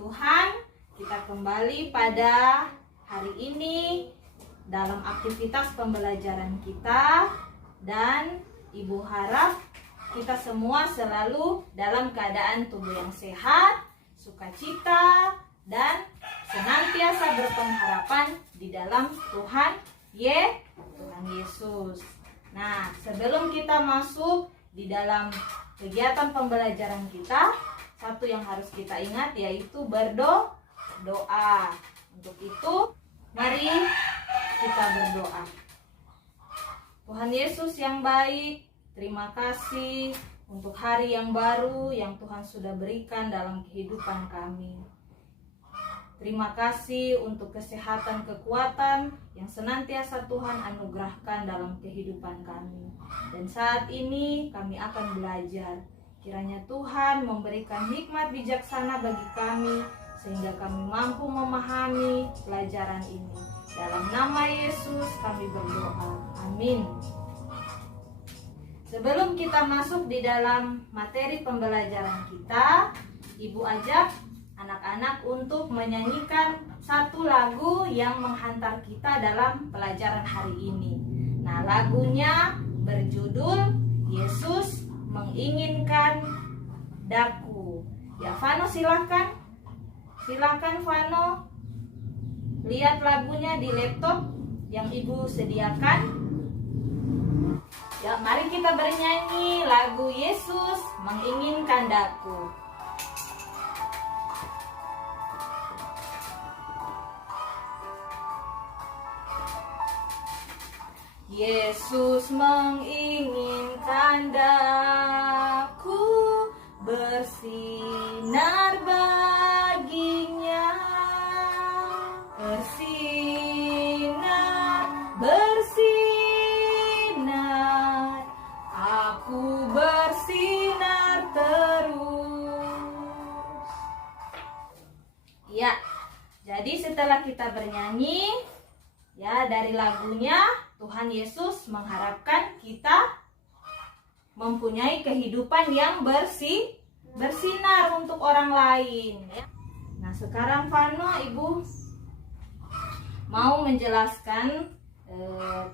Tuhan, kita kembali pada hari ini dalam aktivitas pembelajaran kita, dan Ibu harap kita semua selalu dalam keadaan tubuh yang sehat, sukacita, dan senantiasa berpengharapan di dalam Tuhan Yesus. Nah, sebelum kita masuk di dalam kegiatan pembelajaran kita, satu yang harus kita ingat yaitu berdoa. Untuk itu, mari kita berdoa. Tuhan Yesus yang baik, terima kasih untuk hari yang baru yang Tuhan sudah berikan dalam kehidupan kami. Terima kasih untuk kesehatan, kekuatan yang senantiasa Tuhan anugerahkan dalam kehidupan kami. Dan saat ini kami akan belajar. Kiranya Tuhan memberikan hikmat bijaksana bagi kami, sehingga kami mampu memahami pelajaran ini. Dalam nama Yesus kami berdoa. Amin. Sebelum kita masuk di dalam materi pembelajaran kita, Ibu ajak anak-anak untuk menyanyikan satu lagu yang menghantar kita dalam pelajaran hari ini. Nah, lagunya berjudul Yesus Menginginkan Daku. Ya, Vano silakan. Silakan Vano. Lihat lagunya di laptop yang Ibu sediakan. Ya, mari kita bernyanyi lagu Yesus Menginginkan Daku. Yesus menginginkan daku bersinar baginya, bersinar, aku bersinar terus. Ya, jadi setelah kita bernyanyi, ya, dari lagunya Tuhan Yesus mengharapkan kita mempunyai kehidupan yang bersinar untuk orang lain. Nah, sekarang Vano, Ibu mau menjelaskan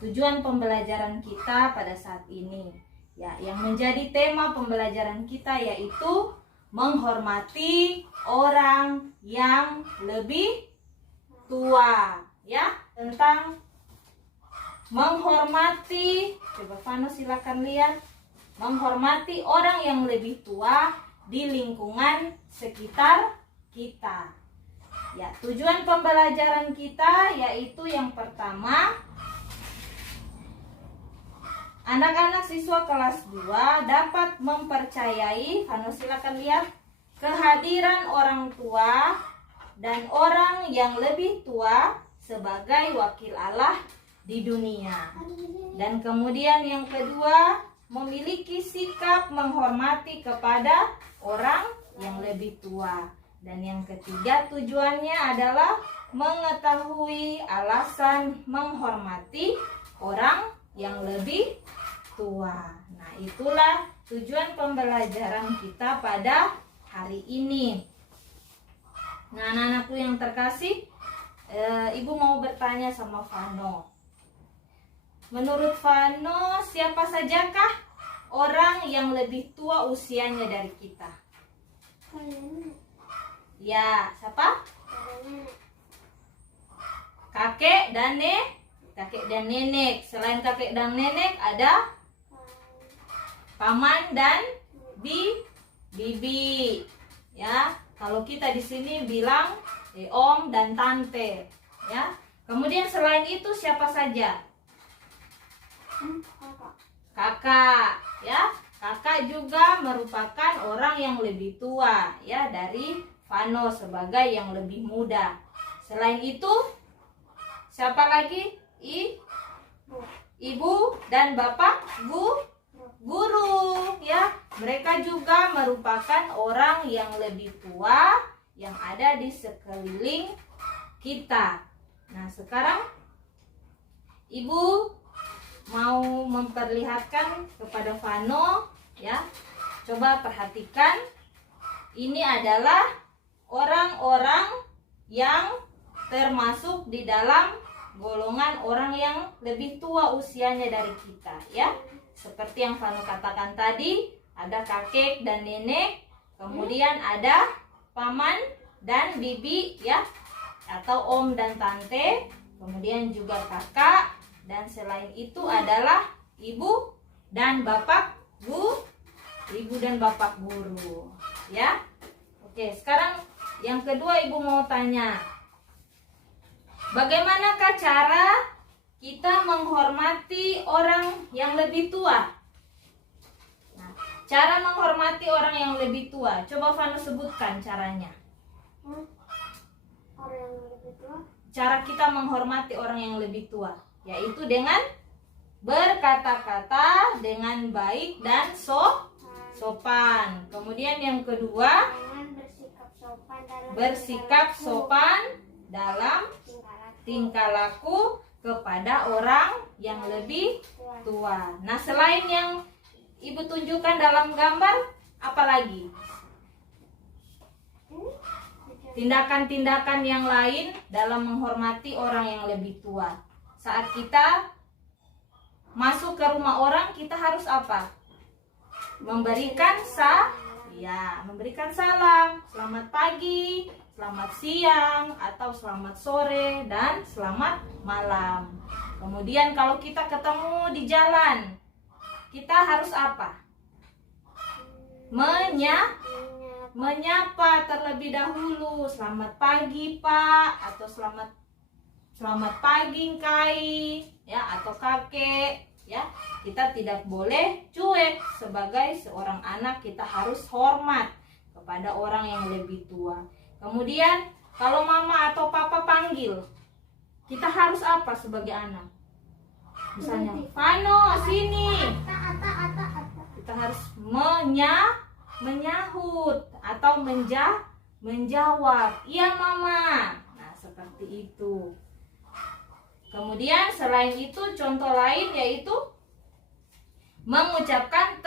tujuan pembelajaran kita pada saat ini. Ya, yang menjadi tema pembelajaran kita yaitu menghormati orang yang lebih tua. Ya, tentang menghormati, coba Vano silakan lihat, menghormati orang yang lebih tua di lingkungan sekitar kita. Ya, tujuan pembelajaran kita yaitu yang pertama, anak-anak siswa kelas 2 dapat mempercayai, Vano silakan lihat, kehadiran orang tua dan orang yang lebih tua sebagai wakil Allah di dunia. Dan kemudian yang kedua, memiliki sikap menghormati kepada orang yang lebih tua. Dan yang ketiga, tujuannya adalah mengetahui alasan menghormati orang yang lebih tua. Nah, itulah tujuan pembelajaran kita pada hari ini. Nah, anak-anakku yang terkasih, Ibu mau bertanya sama Vano. Menurut Vano, siapa sajakah orang yang lebih tua usianya dari kita? Ya, siapa? Kakek dan nenek. Selain kakek dan nenek ada paman dan bibi. Ya, kalau kita di sini bilang om dan tante. Ya. Kemudian selain itu siapa saja? Kakak, ya. Kakak juga merupakan orang yang lebih tua, ya, dari Vano sebagai yang lebih muda. Selain itu, siapa lagi? Ibu dan bapak guru, ya. Mereka juga merupakan orang yang lebih tua yang ada di sekeliling kita. Nah, sekarang Ibu mau memperlihatkan kepada Vano, ya. Coba perhatikan. Ini adalah orang-orang yang termasuk di dalam golongan orang yang lebih tua usianya dari kita, ya. Seperti yang Vano katakan tadi, ada kakek dan nenek, kemudian ada paman dan bibi, ya, atau om dan tante, kemudian juga kakak, dan selain itu adalah ibu dan bapak guru, ya. Oke, sekarang yang kedua ibu mau tanya, bagaimanakah cara kita menghormati orang yang lebih tua? Nah, cara menghormati orang yang lebih tua, coba Vano sebutkan caranya. Orang yang lebih tua? Cara kita menghormati orang yang lebih tua, yaitu dengan berkata-kata dengan baik dan sopan. Kemudian yang kedua, bersikap sopan dalam tingkah laku kepada orang yang lebih tua. Nah, selain yang ibu tunjukkan dalam gambar, apa lagi? Tindakan-tindakan yang lain dalam menghormati orang yang lebih tua. Saat kita masuk ke rumah orang, kita harus apa? Memberikan memberikan salam, selamat pagi, selamat siang, atau selamat sore, dan selamat malam. Kemudian kalau kita ketemu di jalan, kita harus apa? Menyapa terlebih dahulu, selamat pagi Pak, atau selamat pagi Kai, ya, atau kakek, ya. Kita tidak boleh cuek. Sebagai seorang anak, kita harus hormat kepada orang yang lebih tua. Kemudian kalau mama atau papa panggil, kita harus apa sebagai anak? Misalnya, Vano sini, kita harus menyahut atau menjawab, iya mama. Nah, seperti itu. Kemudian selain itu, contoh lain yaitu mengucapkan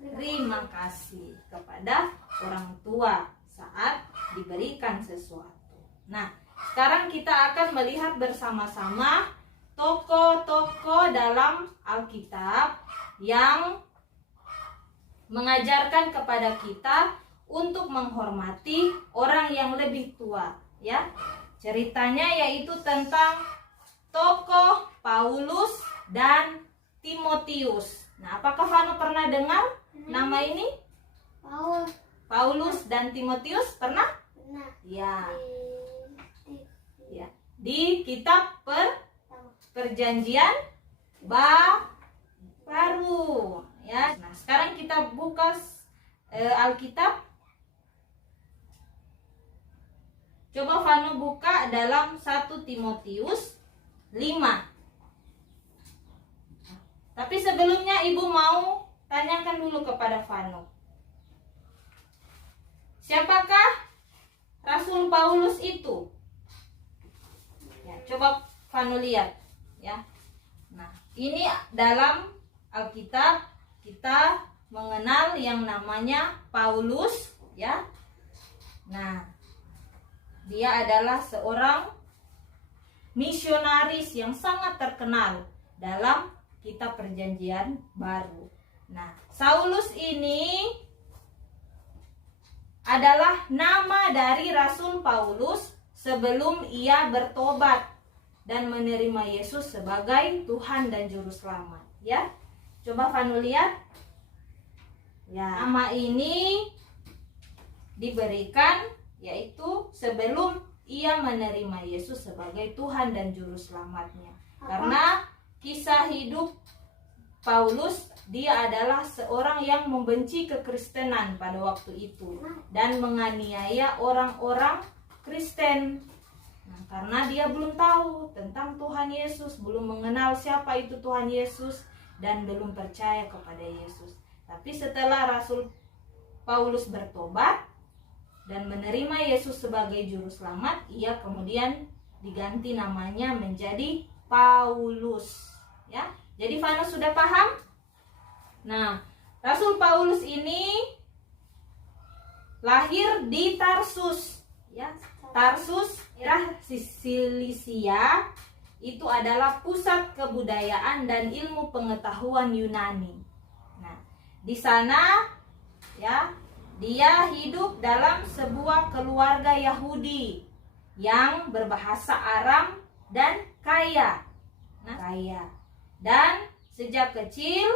terima kasih kepada orang tua saat diberikan sesuatu. Nah, sekarang kita akan melihat bersama-sama tokoh-tokoh dalam Alkitab yang mengajarkan kepada kita untuk menghormati orang yang lebih tua, ya. Ceritanya yaitu tentang tokoh Paulus dan Timotius. Nah, apakah Vano pernah dengar nama ini? Paulus dan Timotius pernah? Pernah. Ya. Ya. Di kitab Perjanjian Baru, ya. Nah, sekarang kita buka Alkitab. Coba Vano buka dalam 1 Timotius 5. Tapi sebelumnya ibu mau tanyakan dulu kepada Vano. Siapakah Rasul Paulus itu? Ya, coba Vano lihat, ya. Nah, ini dalam Alkitab kita mengenal yang namanya Paulus, ya. Nah, dia adalah seorang misionaris yang sangat terkenal dalam kitab Perjanjian Baru. Nah, Saulus ini adalah nama dari Rasul Paulus sebelum ia bertobat dan menerima Yesus sebagai Tuhan dan Juru Selamat, ya. Coba Vano lihat. Ya, nama ini diberikan yaitu sebelum ia menerima Yesus sebagai Tuhan dan Juru Selamatnya. Karena kisah hidup Paulus, dia adalah seorang yang membenci kekristenan pada waktu itu dan menganiaya orang-orang Kristen. Nah, karena dia belum tahu tentang Tuhan Yesus, belum mengenal siapa itu Tuhan Yesus, dan belum percaya kepada Yesus. Tapi setelah Rasul Paulus bertobat dan menerima Yesus sebagai Juru Selamat, ia kemudian diganti namanya menjadi Paulus, ya. Jadi Vano sudah paham? Nah, Rasul Paulus ini lahir di Tarsus, ya. Tarsus, daerah Silisia, itu adalah pusat kebudayaan dan ilmu pengetahuan Yunani. Nah, di sana ya, dia hidup dalam sebuah keluarga Yahudi yang berbahasa Aram dan kaya. Nah, kaya. Dan sejak kecil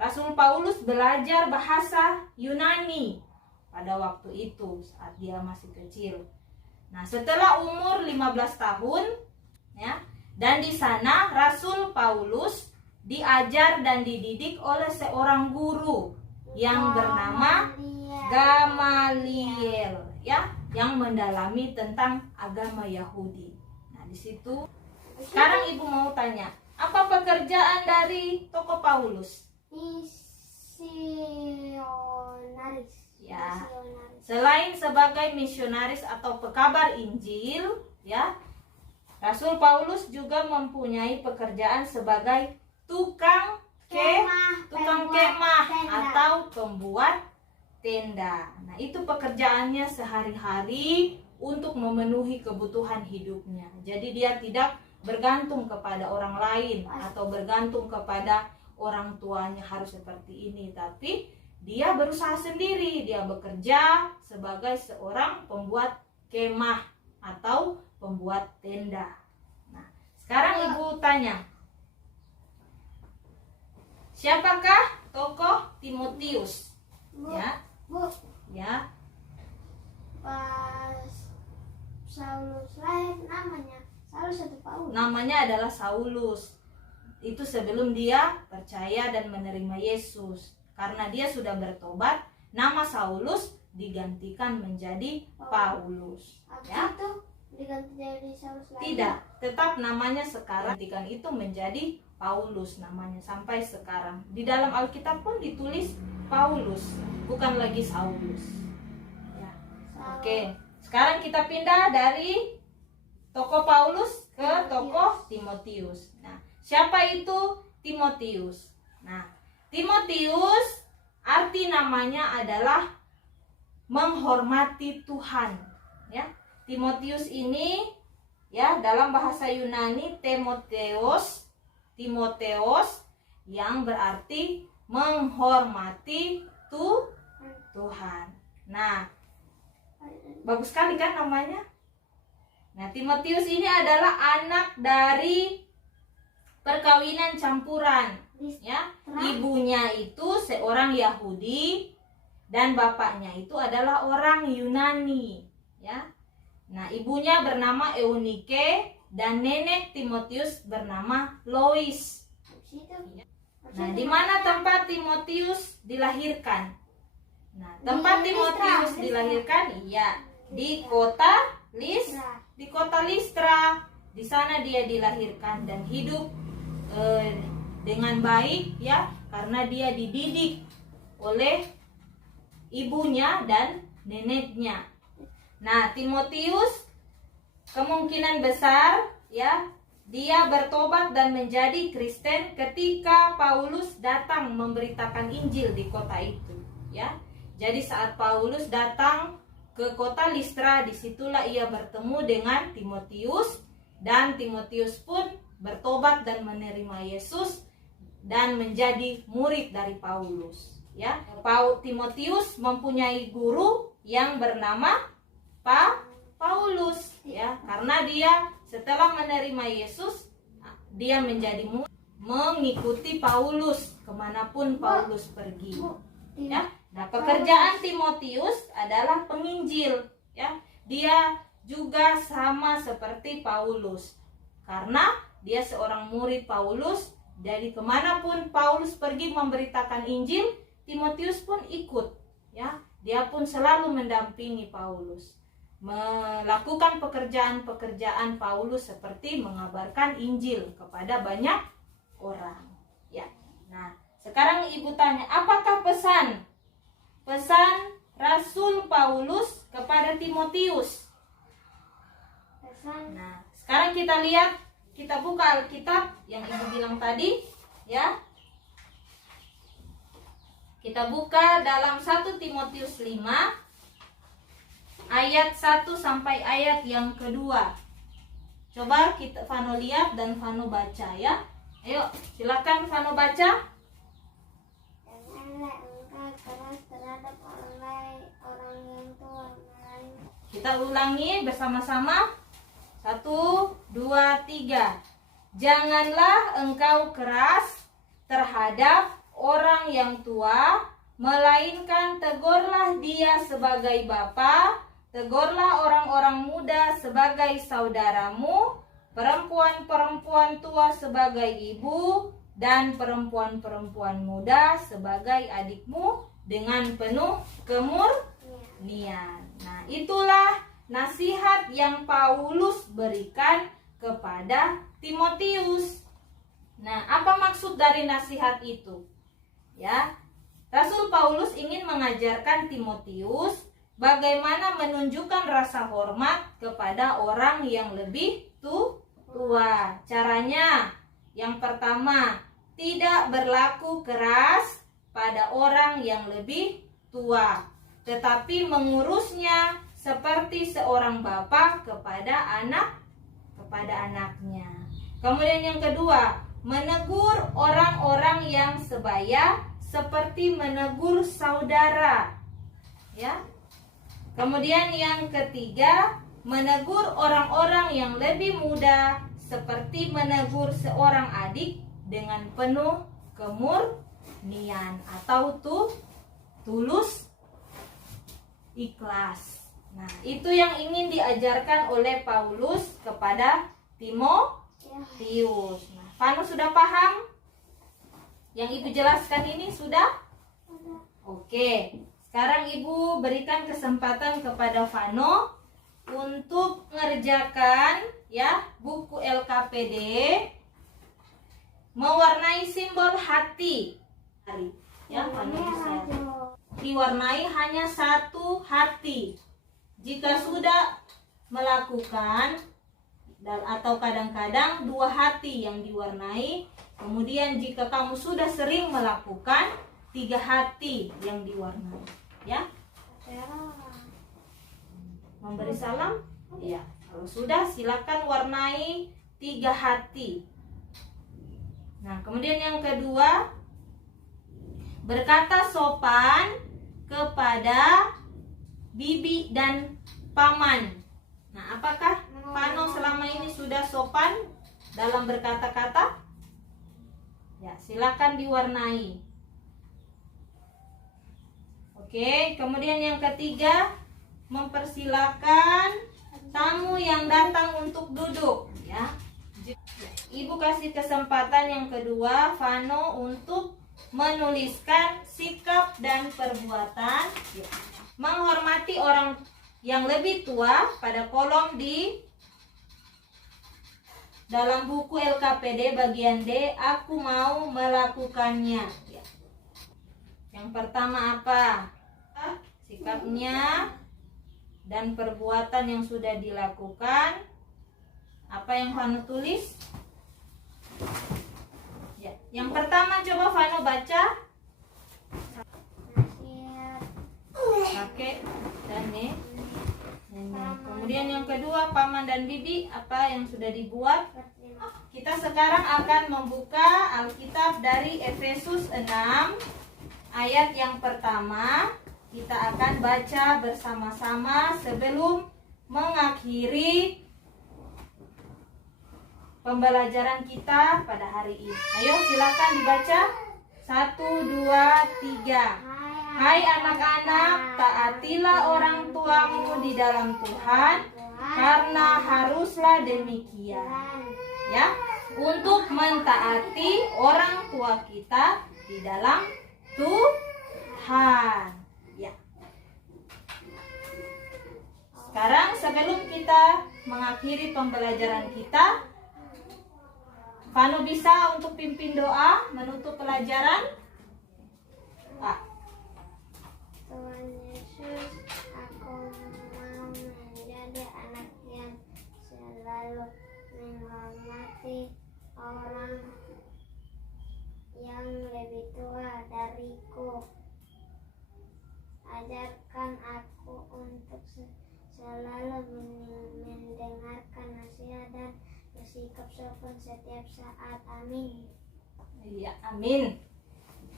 Rasul Paulus belajar bahasa Yunani pada waktu itu saat dia masih kecil. Nah, setelah umur 15 tahun ya, dan di sana Rasul Paulus diajar dan dididik oleh seorang guru yang bernama Gamaliel, ya, yang mendalami tentang agama Yahudi. Nah, di situ sekarang ibu mau tanya, apa pekerjaan dari tokoh Paulus? Misionaris. Ya, selain sebagai misionaris atau pekabar Injil, ya, Rasul Paulus juga mempunyai pekerjaan sebagai tukang kemah atau pembuat tenda. Nah, itu pekerjaannya sehari-hari untuk memenuhi kebutuhan hidupnya. Jadi dia tidak bergantung kepada orang lain atau bergantung kepada orang tuanya harus seperti ini, tapi dia berusaha sendiri. Dia bekerja sebagai seorang pembuat kemah atau pembuat tenda. Nah, sekarang ibu tanya, siapakah tokoh Timotius? Ya, ya. Pas Saulus lahir namanya Saulus atau Paulus? Namanya adalah Saulus. Itu sebelum dia percaya dan menerima Yesus. Karena dia sudah bertobat, nama Saulus digantikan menjadi Paulus. Ya. Itu diganti dari Saulus lagi? Tidak, tetap namanya sekarang digantikan itu menjadi Paulus namanya sampai sekarang. Di dalam Alkitab pun ditulis Paulus, bukan lagi Saulus. Ya. Oke, sekarang kita pindah dari tokoh Paulus ke tokoh Timotius. Nah, siapa itu Timotius? Nah, Timotius arti namanya adalah menghormati Tuhan. Ya, Timotius ini ya dalam bahasa Yunani Timoteos yang berarti menghormati Tuhan. Nah, bagus sekali kan namanya? Nah, Timotius ini adalah anak dari perkawinan campuran, ya. Ibunya itu seorang Yahudi dan bapaknya itu adalah orang Yunani, ya. Nah, ibunya bernama Eunike dan nenek Timotius bernama Lois. Nah, di mana tempat Timotius dilahirkan? Nah, tempat Timotius dilahirkan iya di kota Listra. Di sana dia dilahirkan dan hidup dengan baik, ya, karena dia dididik oleh ibunya dan neneknya. Nah, Timotius kemungkinan besar ya dia bertobat dan menjadi Kristen ketika Paulus datang memberitakan Injil di kota itu, ya. Jadi saat Paulus datang ke kota Listra, disitulah ia bertemu dengan Timotius, dan Timotius pun bertobat dan menerima Yesus dan menjadi murid dari Paulus, ya. Timotius mempunyai guru yang bernama Paulus, ya, karena dia setelah menerima Yesus dia menjadi murid, mengikuti Paulus kemanapun Paulus pergi, ya. Nah, pekerjaan Timotius adalah penginjil, ya. Dia juga sama seperti Paulus, karena dia seorang murid Paulus. Jadi kemanapun Paulus pergi memberitakan Injil, Timotius pun ikut, ya. Dia pun selalu mendampingi Paulus, melakukan pekerjaan-pekerjaan Paulus seperti mengabarkan Injil kepada banyak orang, ya. Nah, sekarang ibu tanya, apakah pesan Rasul Paulus kepada Timotius? Nah, sekarang kita lihat, kita buka Alkitab yang ibu bilang tadi, ya. Kita buka dalam 1 Timotius 5 ayat 1 sampai ayat yang kedua. Coba kita Vano lihat dan Vano baca ya. Ayo, silakan Vano baca. Janganlah engkau keras terhadap orang yang tua, melainkan Kita ulangi bersama-sama. 1, 2, 3. Janganlah engkau keras terhadap orang yang tua, melainkan tegurlah dia sebagai bapa, tegurlah orang-orang muda sebagai saudaramu, perempuan-perempuan tua sebagai ibu, dan perempuan-perempuan muda sebagai adikmu dengan penuh kemurnian. Nah, itulah nasihat yang Paulus berikan kepada Timotius. Nah, apa maksud dari nasihat itu? Ya, Rasul Paulus ingin mengajarkan Timotius bagaimana menunjukkan rasa hormat kepada orang yang lebih tua. Caranya, yang pertama, tidak berlaku keras pada orang yang lebih tua, tetapi mengurusnya seperti seorang bapak kepada anaknya. Kemudian yang kedua, menegur orang-orang yang sebaya seperti menegur saudara. Ya. Kemudian yang ketiga, menegur orang-orang yang lebih muda seperti menegur seorang adik dengan penuh kemurnian atau tulus ikhlas. Nah, itu yang ingin diajarkan oleh Paulus kepada Timotius. Nah, Vano sudah paham? Yang Ibu jelaskan ini sudah? Oke. Sekarang Ibu berikan kesempatan kepada Vano untuk mengerjakan ya buku LKPD mewarnai simbol hati. Ya, Vano bisa diwarnai hanya satu hati. Jika sudah melakukan atau kadang-kadang dua hati yang diwarnai, kemudian jika kamu sudah sering melakukan 3 hati yang diwarnai, ya. Memberi salam? Iya. Kalau sudah, silakan warnai 3 hati. Nah, kemudian yang kedua, berkata sopan kepada bibi dan paman. Nah, apakah Vano selama ini sudah sopan dalam berkata-kata? Ya, silakan diwarnai. Oke, kemudian yang ketiga, mempersilakan tamu yang datang untuk duduk, ya. Ibu kasih kesempatan yang kedua Vano untuk menuliskan sikap dan perbuatan menghormati orang yang lebih tua pada kolom di dalam buku LKPD bagian D. Aku mau melakukannya. Yang pertama apa? Sikapnya dan perbuatan yang sudah dilakukan. Apa yang Vano tulis? Ya, yang pertama coba Vano baca. Kakek dan nenek. Kemudian yang kedua, paman dan bibi, apa yang sudah dibuat? Kita sekarang akan membuka Alkitab dari Efesus 6 ayat yang pertama. Kita akan baca bersama-sama sebelum mengakhiri pembelajaran kita pada hari ini. Ayo silakan dibaca. 1, 2, 3. Hai anak-anak, taatilah orang tuamu di dalam Tuhan, karena haruslah demikian. Ya, untuk mentaati orang tua kita di dalam Tuhan. Ya. Sekarang sebelum kita mengakhiri pembelajaran kita, Vano bisa untuk pimpin doa menutup pelajaran? Tuhan Yesus, aku mau menjadi anak yang selalu menghormati orang yang lebih tua dariku. Ajarkan aku untuk selalu mendengarkan nasihat dan bersikap sopan setiap saat. Amin. Iya, amin.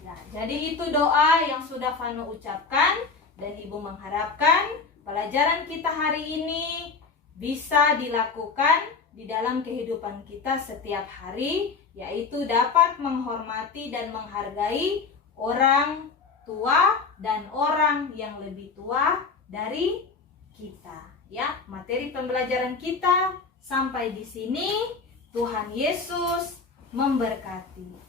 Nah, jadi itu doa yang sudah Vano ucapkan, dan Ibu mengharapkan pelajaran kita hari ini bisa dilakukan di dalam kehidupan kita setiap hari, yaitu dapat menghormati dan menghargai orang tua dan orang yang lebih tua dari kita. Ya, materi pembelajaran kita sampai di sini. Tuhan Yesus memberkati.